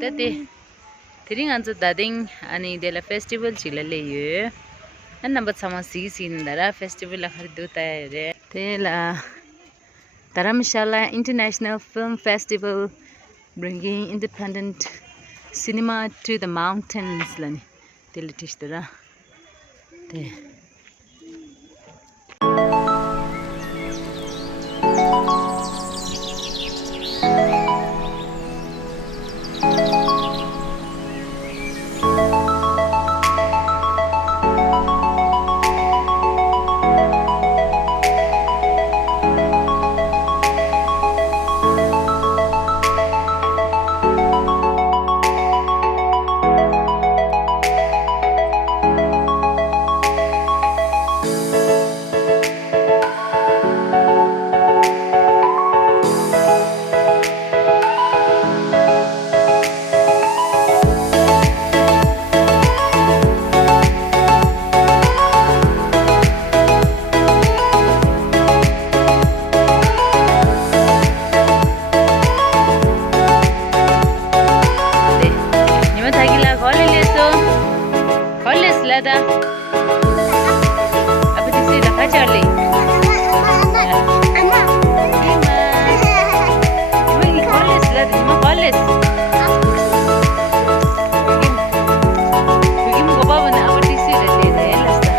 te thiring an chu dading ani dela festival chila le ye an number sama si sin dara festival la khar du ta re te la Dharamshala International Film Festival bringing independent cinema to the mountains lani tele tishdara te Lada. Apa tu sih dah kacar le? Mama. Ini college lada, ini college. Pergi muka bawah na apa tu sih dah le dah elas dah.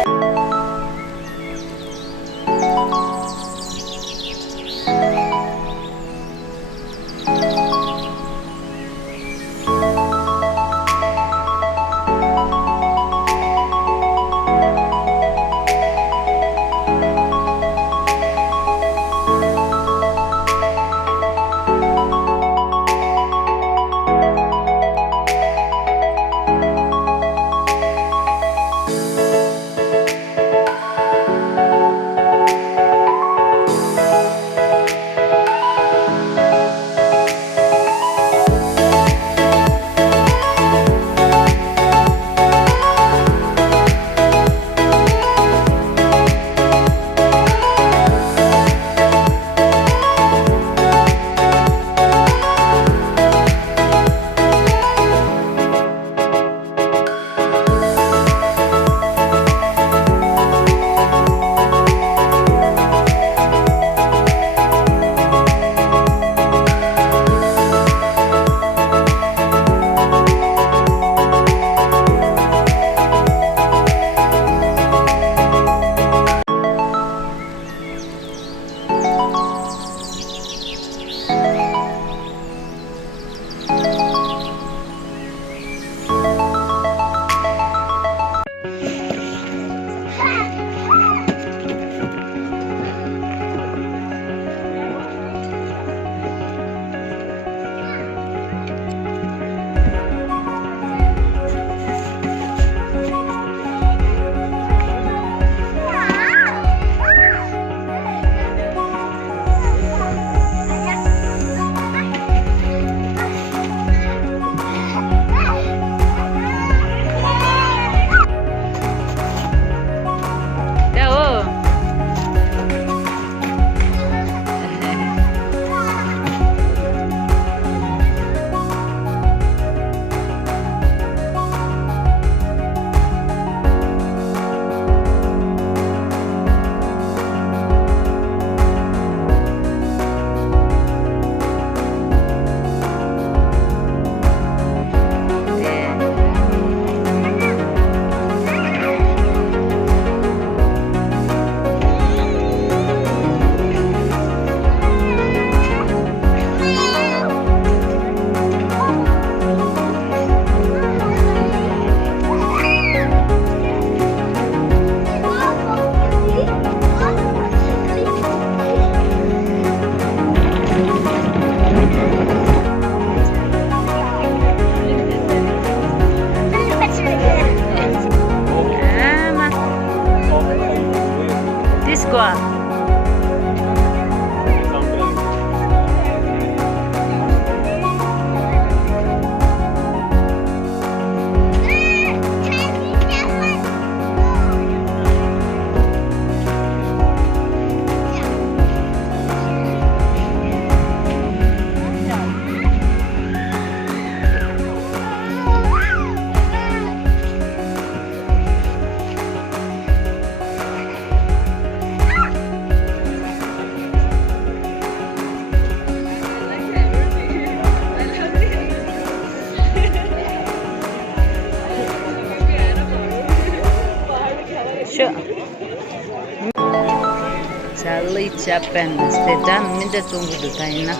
Japan ste dan minda chongi du ta ina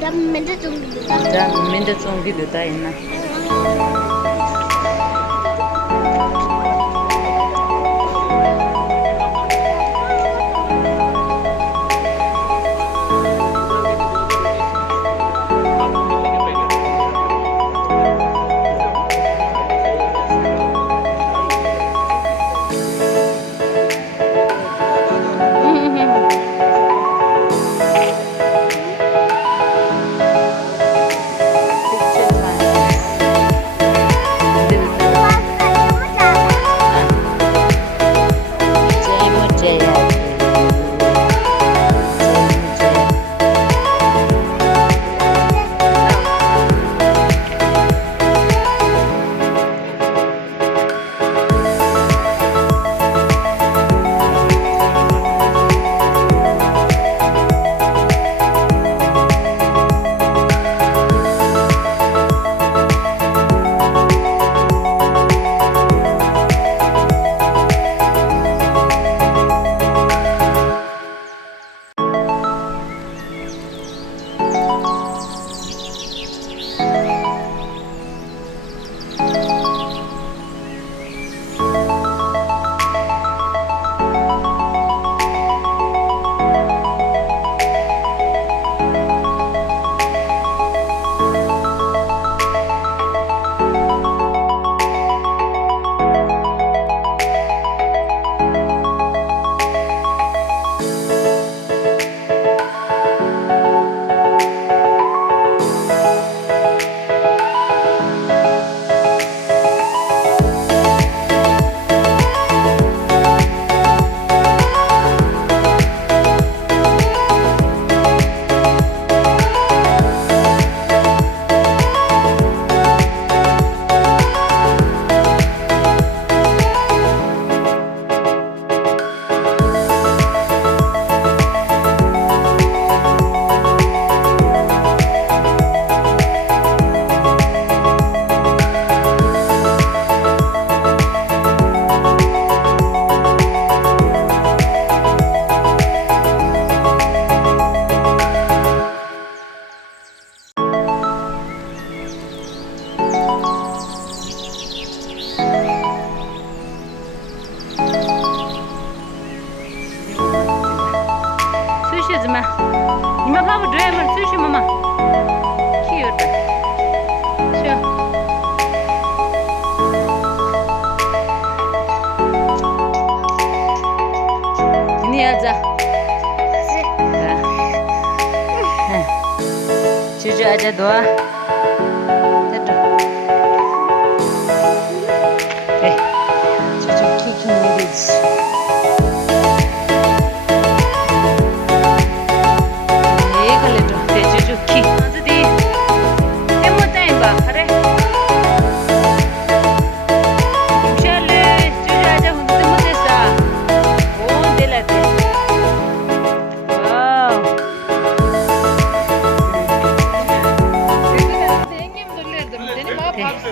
dan minda chongi du ta ina你们怕不追吗？追什么嘛？cute，是。你要咋？cucu aja doa. Cucu kicking needs.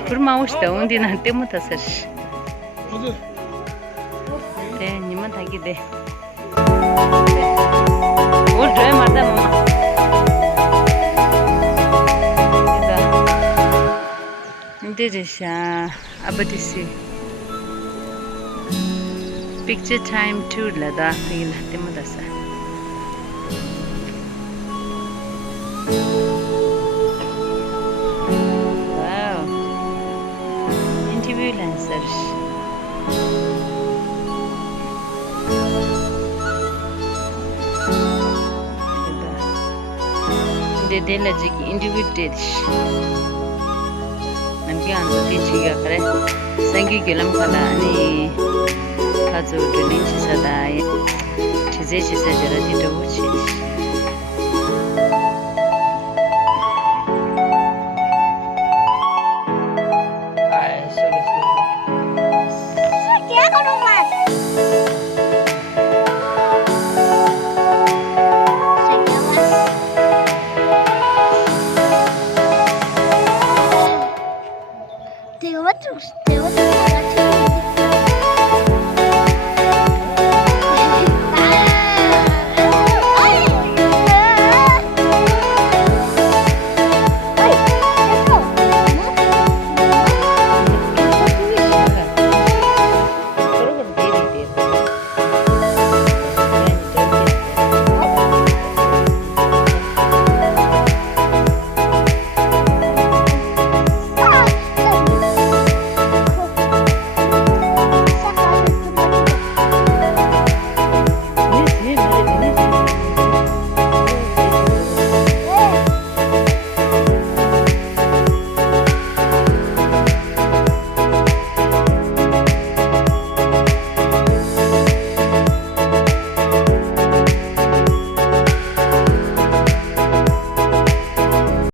Kurma usta undi na temu tasar. Nima thagi de. O dry marda mama. Deresha abadisi. Picture time tour lada feel temu tasar. Freelancers. They like individuals. Nanti anu tiga kare. Sangki gelam kala ani kazu training sadai. Cize jara di tahu cize. Te voy a